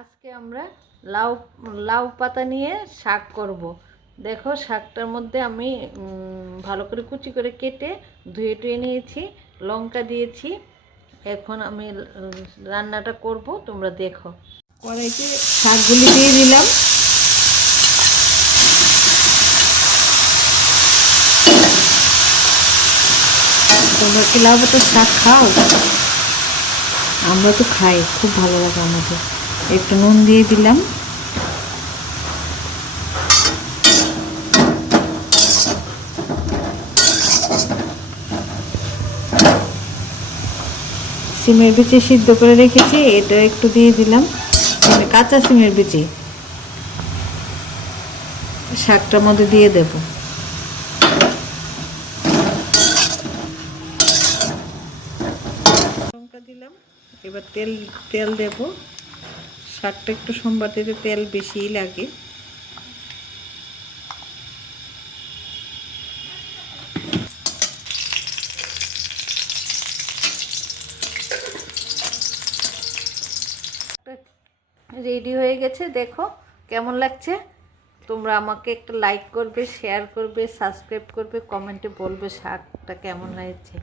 আজকে আমরা লাউ লাউ পাতা নিয়ে শাক করব। দেখো শাকটার মধ্যে আমি ভালো করে কুচি করে কেটে ধুয়ে টুয়ে নিয়েছি, লঙ্কা দিয়েছি। এখন আমি রান্নাটা করব, তোমরা দেখো। কড়াইতে শাকগুলি দিয়ে দিলাম। তোমরা কি লাউ পাতার শাক খাও? আমরা তো খাই, খুব ভালো লাগে আমাদের। একটু নুন দিয়ে দিলাম। সিমের বিচি সিদ্ধ করে রেখেছি, এটা একটু দিয়ে দিলাম। মানে কাঁচা সিমের বিচি শাকটার মধ্যে দিয়ে দেব। লঙ্কা দিলাম। এবার তেল দেব। শাকটা একটু সোমবার দিতে তেল বেশিই লাগে। রেডি হয়ে গেছে, দেখো কেমন লাগছে। তোমরা আমাকে একটা লাইক করবে, শেয়ার করবে, সাবস্ক্রাইব করবে, কমেন্টে বলবে শাকটা কেমন লাগছে।